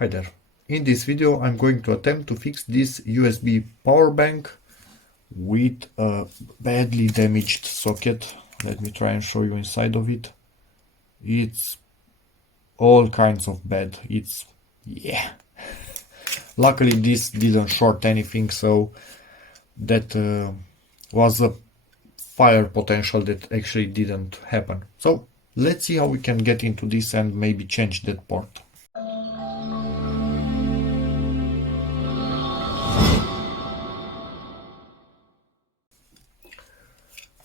Hi there. In this video I'm going to attempt to fix this USB power bank with a badly damaged socket. Let me try and show you inside of it. It's all kinds of bad. Yeah. Luckily this didn't short anything, so that was a fire potential that actually didn't happen. So let's see how we can get into this and maybe change that port.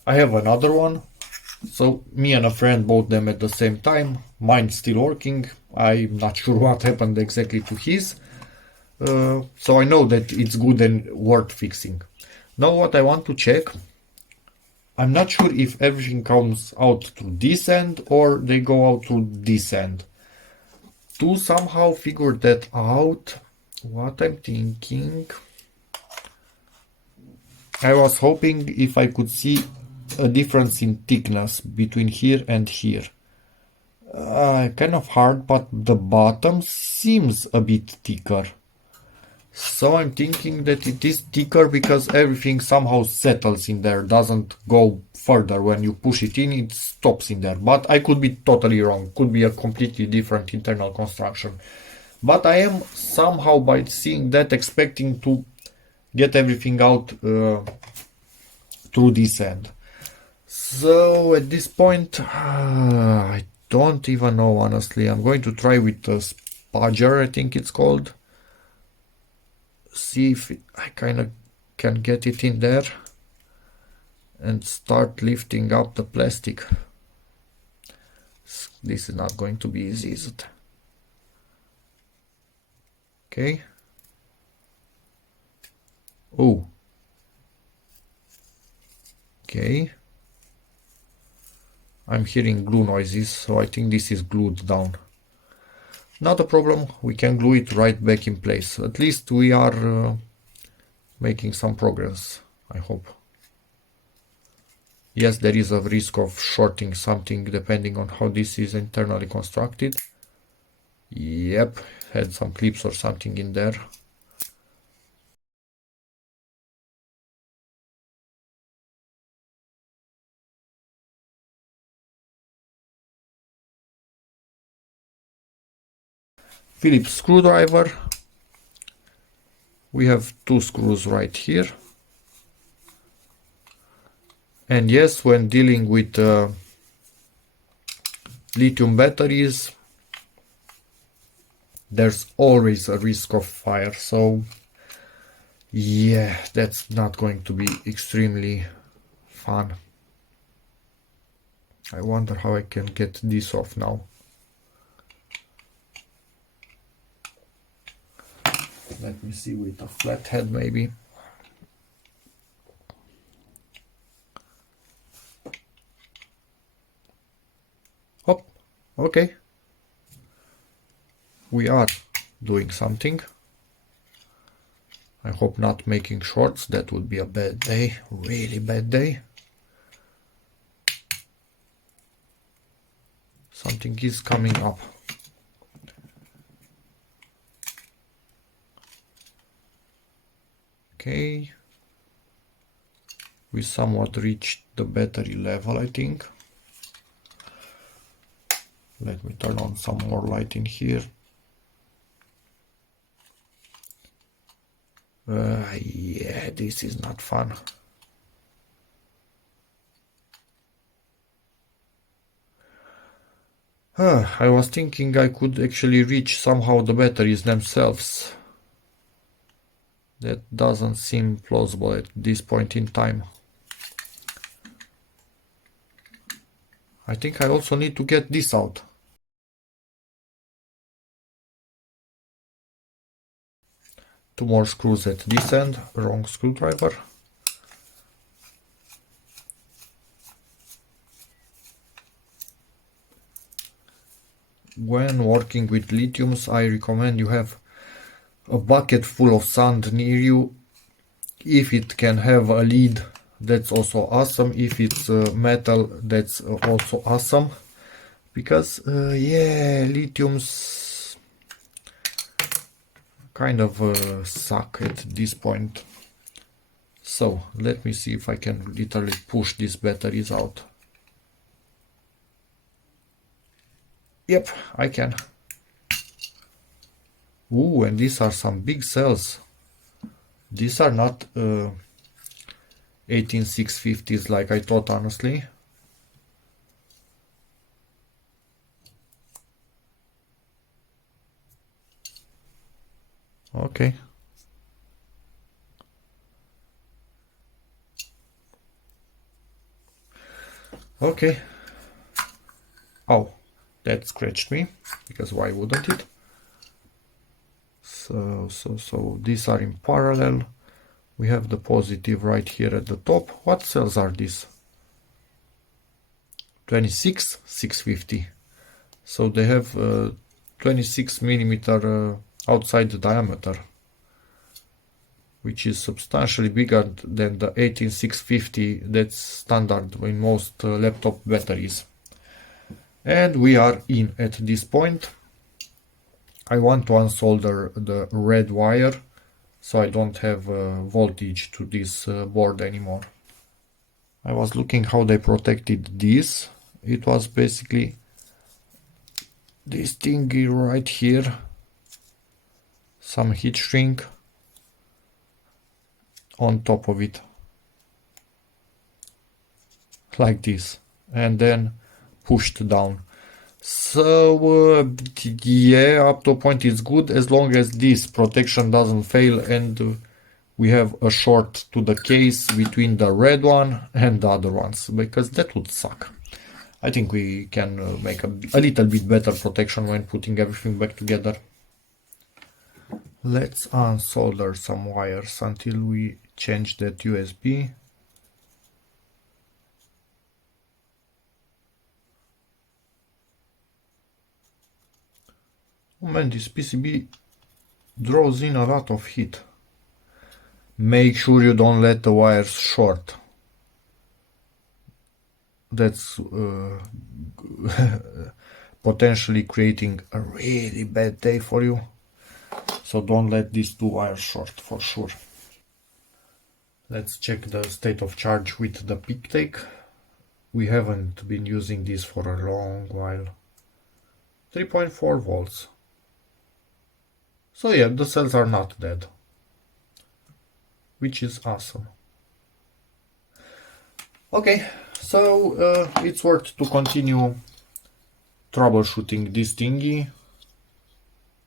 I have another one. So me and a friend bought them at the same time. Mine's still working. I'm not sure what happened exactly to his. So I know that it's good and worth fixing. Now what I want to check, I'm not sure if everything comes out through this end or they go out through this end. To somehow figure that out, what I'm thinking, I was hoping if I could see a difference in thickness between here and here. Kind of hard, but the bottom seems a bit thicker. So I'm thinking that it is thicker because everything somehow settles in there, doesn't go further. When you push it in, it stops in there. But I could be totally wrong. Could be a completely different internal construction. But I am somehow, by seeing that, expecting to get everything out through this end. So at this point, I don't even know, honestly. I'm going to try with the spudger, I think it's called. See if I kind of can get it in there and start lifting up the plastic. This is not going to be easy, is it? Okay. Oh. Okay. I'm hearing glue noises, so I think this is glued down. Not a problem, we can glue it right back in place. At least we are making some progress, I hope. Yes, there is a risk of shorting something depending on how this is internally constructed. Yep, had some clips or something in there. Phillips screwdriver. We have two screws right here. And yes, when dealing with lithium batteries, there's always a risk of fire. So yeah, that's not going to be extremely fun. I wonder how I can get this off now. Let me see with a flathead maybe. Hop, okay. We are doing something. I hope not making shorts, that would be a bad day, really bad day. Something is coming up. Okay. We somewhat reached the battery level, I think. Let me turn on some more light in here. Yeah, this is not fun. I was thinking I could actually reach somehow the batteries themselves. That doesn't seem plausible at this point in time. I think I also need to get this out. Two more screws at this end, wrong screwdriver. When working with lithiums, I recommend you have a bucket full of sand near you. If it can have a lid, that's also awesome. If it's metal, that's also awesome. Because yeah, lithiums kind of suck at this point. So let me see if I can literally push these batteries out. Yep, I can. Ooh, and these are some big cells. These are not 18650s like I thought, honestly. Okay. Okay. Oh, that scratched me, because why wouldn't it? So these are in parallel. We have the positive right here at the top. What cells are these? 26 650. So they have 26 millimeter outside diameter, which is substantially bigger than the 18650 that's standard in most laptop batteries. And we are in at this point. I want to unsolder the red wire so I don't have voltage to this board anymore. I was looking how they protected this. It was basically this thingy right here, some heat shrink on top of it, like this, and then pushed down. So yeah, up to a point it's good as long as this protection doesn't fail and we have a short to the case between the red one and the other ones, because that would suck. I think we can make a little bit better protection when putting everything back together. Let's unsolder some wires until we change that USB. Oh man, this PCB draws in a lot of heat. Make sure you don't let the wires short. That's potentially creating a really bad day for you. So don't let these two wires short for sure. Let's check the state of charge with the PicTake. We haven't been using this for a long while. 3.4 volts. So yeah, the cells are not dead, which is awesome. Okay, so it's worth to continue troubleshooting this thingy.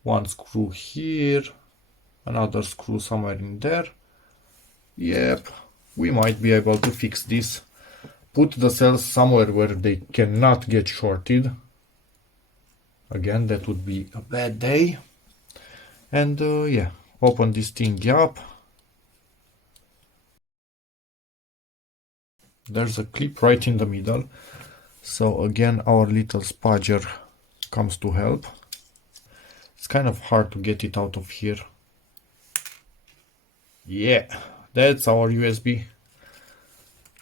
One screw here, another screw somewhere in there. Yep, we might be able to fix this. Put the cells somewhere where they cannot get shorted. Again, that would be a bad day. And yeah, open this thing up. There's a clip right in the middle. So again, our little spudger comes to help. It's kind of hard to get it out of here. Yeah, that's our USB.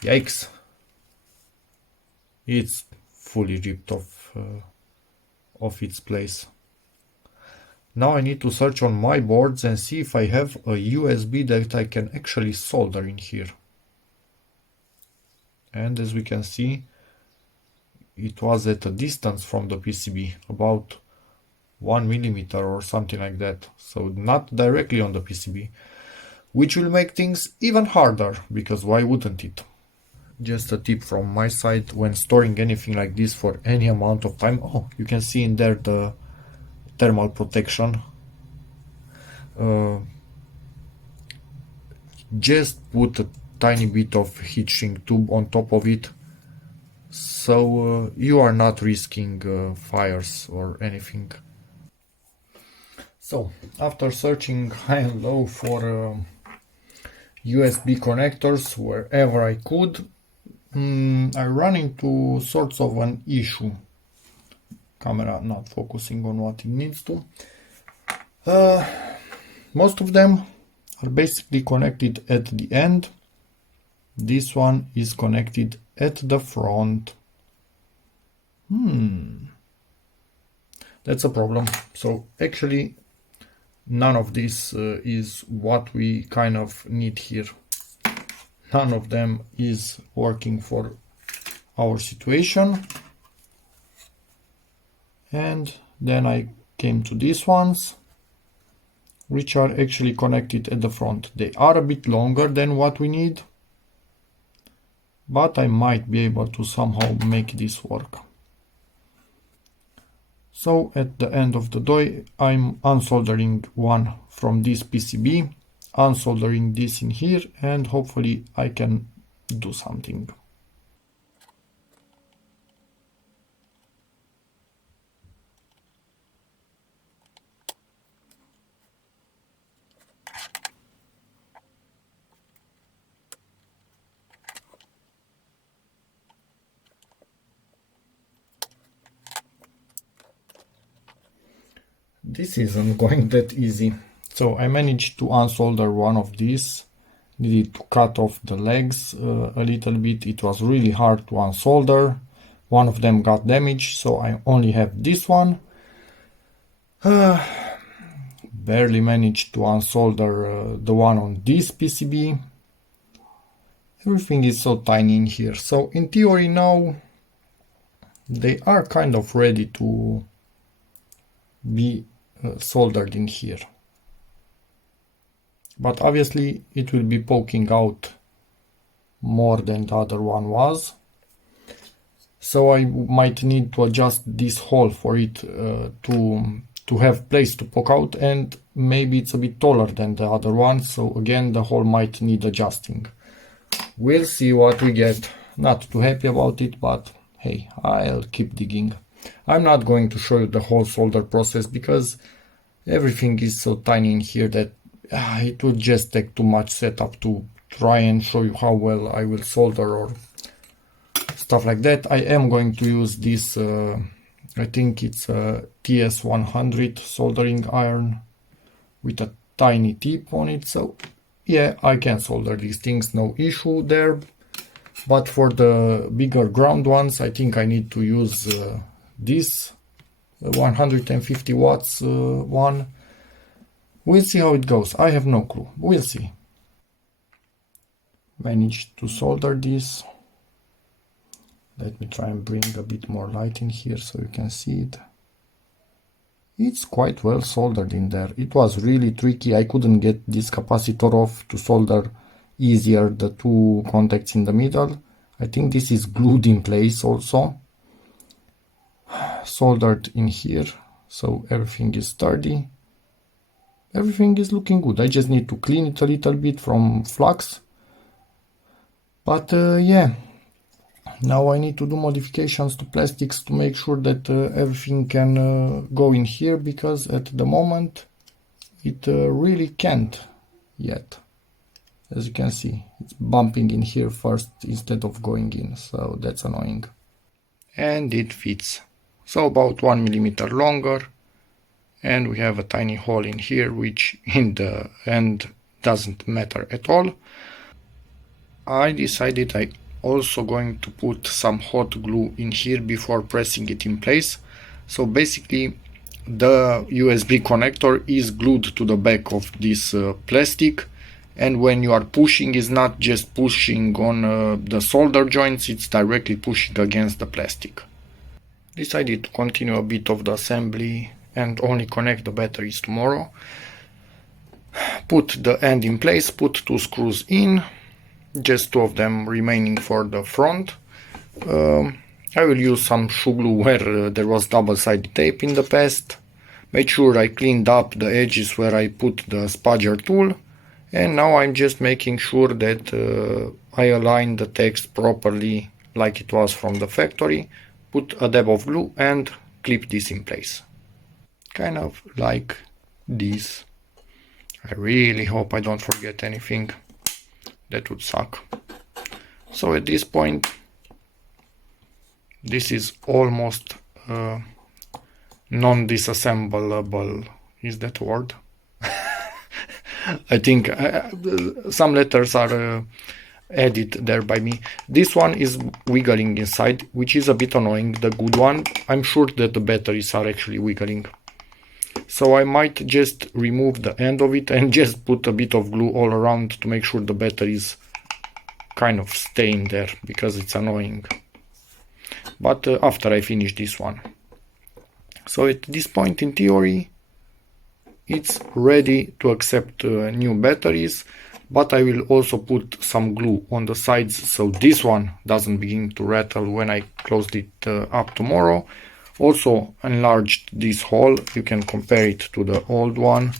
Yikes. It's fully ripped off its place. Now I need to search on my boards and see if I have a USB that I can actually solder in here. And as we can see, it was at a distance from the PCB, about 1 millimeter or something like that. So not directly on the PCB, which will make things even harder, because why wouldn't it? Just a tip from my side, when storing anything like this for any amount of time, oh, you can see in there the thermal protection. Just put a tiny bit of heat shrink tube on top of it, so you are not risking fires or anything. So after searching high and low for USB connectors wherever I could, I run into sorts of an issue. Camera not focusing on what it needs to. Most of them are basically connected at the end. This one is connected at the front. That's a problem. So actually none of this is what we kind of need here. None of them is working for our situation. And then I came to these ones, which are actually connected at the front. They are a bit longer than what we need, but I might be able to somehow make this work. So at the end of the day, I'm unsoldering one from this PCB, unsoldering this in here, and hopefully I can do something. This isn't going that easy. So I managed to unsolder one of these. Needed to cut off the legs a little bit. It was really hard to unsolder. One of them got damaged, so I only have this one. Barely managed to unsolder the one on this PCB. Everything is so tiny in here. So in theory now they are kind of ready to be soldered in here. But obviously it will be poking out more than the other one was. So I might need to adjust this hole for it to have place to poke out, and maybe it's a bit taller than the other one, so again the hole might need adjusting. We'll see what we get. Not too happy about it, but hey, I'll keep digging. I'm not going to show you the whole solder process because everything is so tiny in here that it would just take too much setup to try and show you how well I will solder or stuff like that. I am going to use this, I think it's a TS100 soldering iron with a tiny tip on it, so yeah, I can solder these things, no issue there. But for the bigger ground ones, I think I need to use this 150 watts one. We'll see how it goes. I have no clue. We'll see. Managed to solder this. Let me try and bring a bit more light in here so you can see it. It's quite well soldered in there. It was really tricky. I couldn't get this capacitor off to solder easier the two contacts in the middle. I think this is glued in place also. Soldered in here, so everything is sturdy. Everything is looking good. I just need to clean it a little bit from flux. But yeah, now I need to do modifications to plastics to make sure that everything can go in here, because at the moment it really can't yet. As you can see, it's bumping in here first instead of going in, so that's annoying. And it fits. So about 1 millimeter longer, and we have a tiny hole in here, which in the end doesn't matter at all. I decided I also going to put some hot glue in here before pressing it in place. So basically the USB connector is glued to the back of this plastic, and when you are pushing, it's not just pushing on the solder joints, it's directly pushing against the plastic. Decided to continue a bit of the assembly and only connect the batteries tomorrow. Put the end in place, put 2 screws in, just 2 of them remaining for the front. I will use some shoe glue where there was double-sided tape in the past. Made sure I cleaned up the edges where I put the spudger tool, and now I'm just making sure that I align the text properly like it was from the factory. Put a dab of glue and clip this in place. Kind of like this. I really hope I don't forget anything. That would suck. So at this point, this is almost non-disassemblable. Is that a word? I think some letters are added there by me. This one is wiggling inside, which is a bit annoying. The good one, I'm sure that the batteries are actually wiggling. So I might just remove the end of it and just put a bit of glue all around to make sure the batteries kind of stay in there, because it's annoying. But after I finish this one. So at this point, in theory, it's ready to accept new batteries, but I will also put some glue on the sides so this one doesn't begin to rattle when I closed it up tomorrow. Also enlarged this hole, you can compare it to the old one.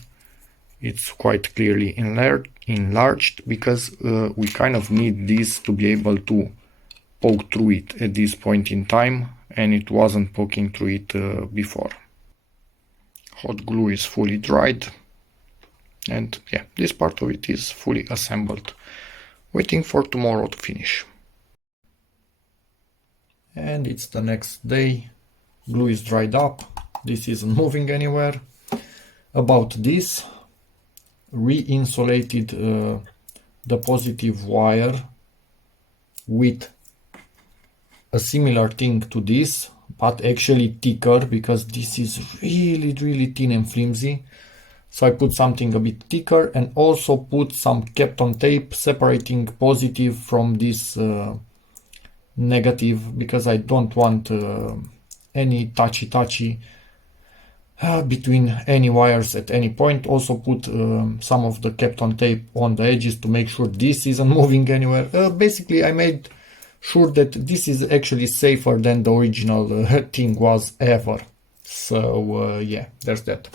It's quite clearly enlarged because we kind of need this to be able to poke through it at this point in time, and it wasn't poking through it before. Hot glue is fully dried, and yeah, this part of it is fully assembled, waiting for tomorrow to finish. And it's the next day. Glue is dried up, this isn't moving anywhere. About this, re-insulated the positive wire with a similar thing to this, but actually thicker, because this is really thin and flimsy. So I put something a bit thicker and also put some Kapton tape separating positive from this negative, because I don't want any touchy between any wires at any point. Also put some of the Kapton tape on the edges to make sure this isn't moving anywhere. Basically I made sure that this is actually safer than the original thing was ever. So yeah, there's that.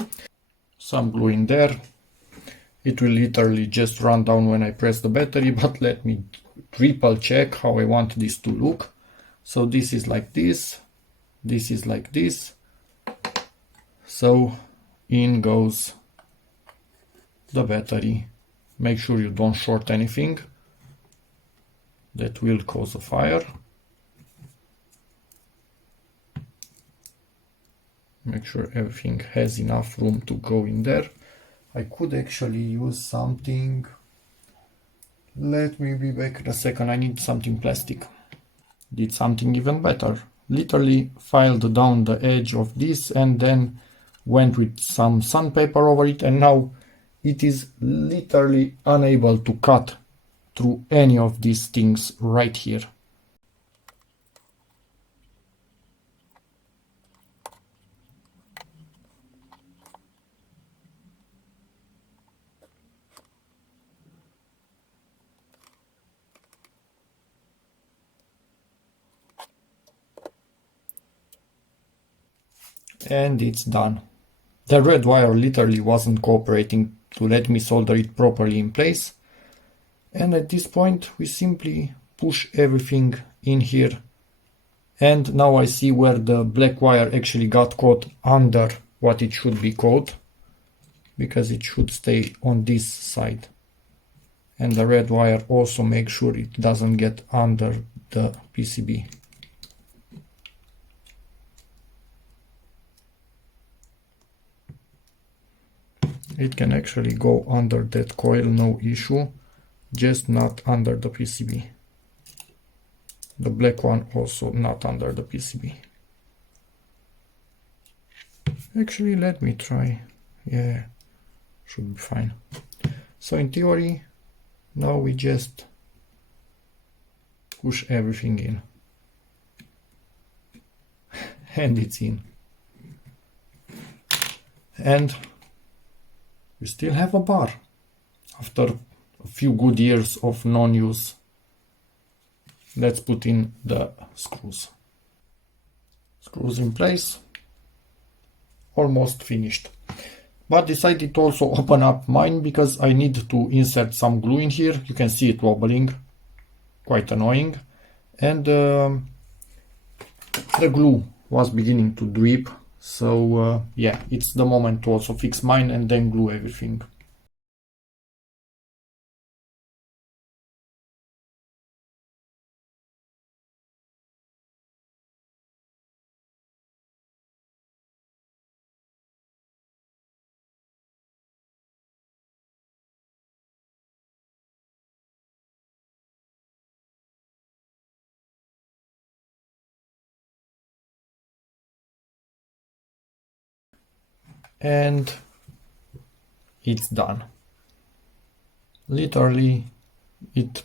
Some glue in there. It will literally just run down when I press the battery, but let me triple check how I want this to look. So this is like this is like this. So in goes the battery. Make sure you don't short anything, that will cause a fire. Make sure everything has enough room to go in there. I could actually use something. Let me be back in a second. I need something plastic. Did something even better. Literally filed down the edge of this and then went with some sandpaper over it, and now it is literally unable to cut through any of these things right here. And it's done. The red wire literally wasn't cooperating to let me solder it properly in place. And at this point we simply push everything in here. And now I see where the black wire actually got caught under what it should be caught, because it should stay on this side. And the red wire also makes sure it doesn't get under the PCB. It can actually go under that coil, no issue, just not under the PCB. The black one also not under the PCB. Actually, let me try. Yeah, should be fine. So in theory, now we just push everything in. And it's in. And we still have a bar after a few good years of non-use. Let's put in the screws. Screws in place. Almost finished. But decided to also open up mine because I need to insert some glue in here. You can see it wobbling. Quite annoying. And the glue was beginning to drip. So yeah, it's the moment to also fix mine and then glue everything. And it's done. Literally, the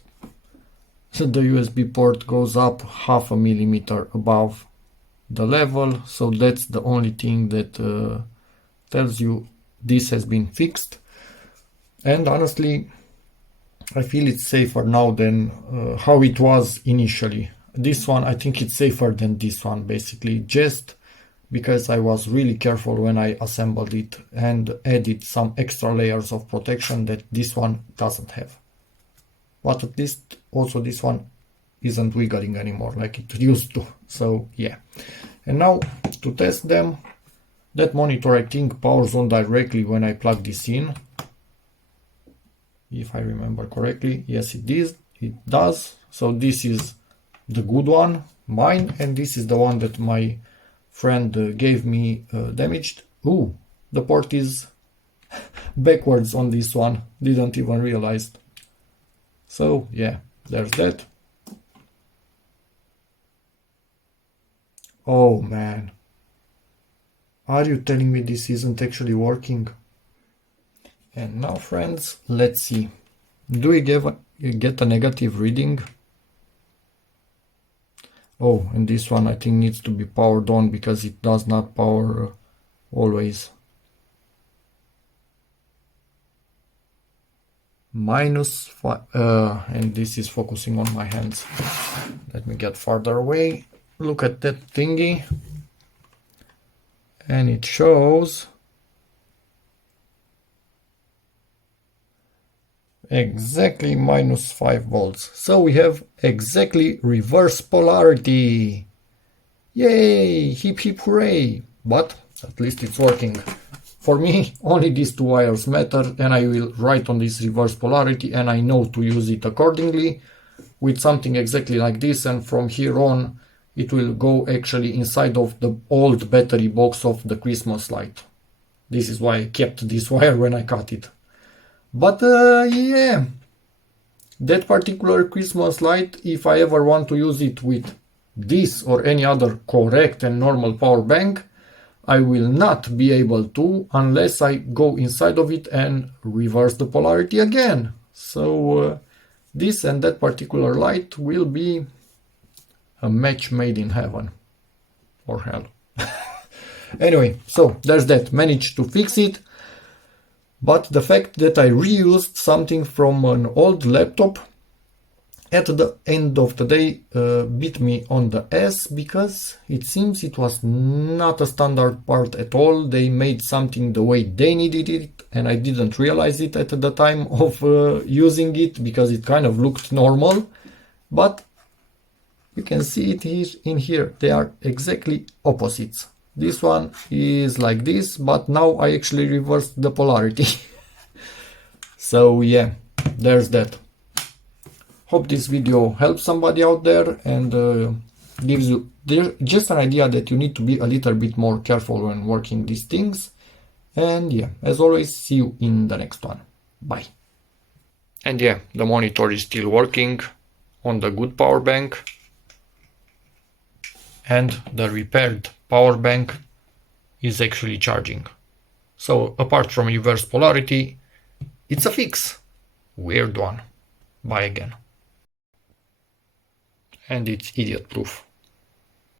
USB port goes up 0.5 millimeter above the level, so that's the only thing that tells you this has been fixed. And honestly, I feel it's safer now than how it was initially. This one, I think it's safer than this one, basically, just because I was really careful when I assembled it and added some extra layers of protection that this one doesn't have. But at least also this one isn't wiggling anymore like it used to. So yeah. And now to test them, that monitor I think powers on directly when I plug this in. If I remember correctly, yes it does. So this is the good one, mine, and this is the one that my friend gave me damaged. Ooh, the port is backwards on this one, didn't even realize. So yeah, there's that. Oh man, are you telling me this isn't actually working? And now friends, let's see, do we get a negative reading? Oh, and this one I think needs to be powered on because it does not power always. -5, and this is focusing on my hands. Let me get farther away. Look at that thingy. And it shows exactly -5 volts. So we have exactly reverse polarity. Yay! Hip hip hooray! But at least it's working. For me, only these two wires matter, and I will write on this reverse polarity, and I know to use it accordingly with something exactly like this, and from here on it will go actually inside of the old battery box of the Christmas light. This is why I kept this wire when I cut it. But yeah, that particular Christmas light, if I ever want to use it with this or any other correct and normal power bank, I will not be able to unless I go inside of it and reverse the polarity again. So this and that particular light will be a match made in heaven or hell. Anyway, so there's that. Managed to fix it. But the fact that I reused something from an old laptop at the end of the day beat me on the ass, because it seems it was not a standard part at all. They made something the way they needed it, and I didn't realize it at the time of using it because it kind of looked normal. But you can see it here in here. They are exactly opposites. This one is like this, but now I actually reversed the polarity. So yeah, there's that. Hope this video helps somebody out there and gives you just an idea that you need to be a little bit more careful when working these things. And yeah, as always, see you in the next one. Bye. And yeah, the monitor is still working on the good power bank. And the repaired power bank is actually charging. So apart from reverse polarity, it's a fix. Weird one. Bye again. And it's idiot proof.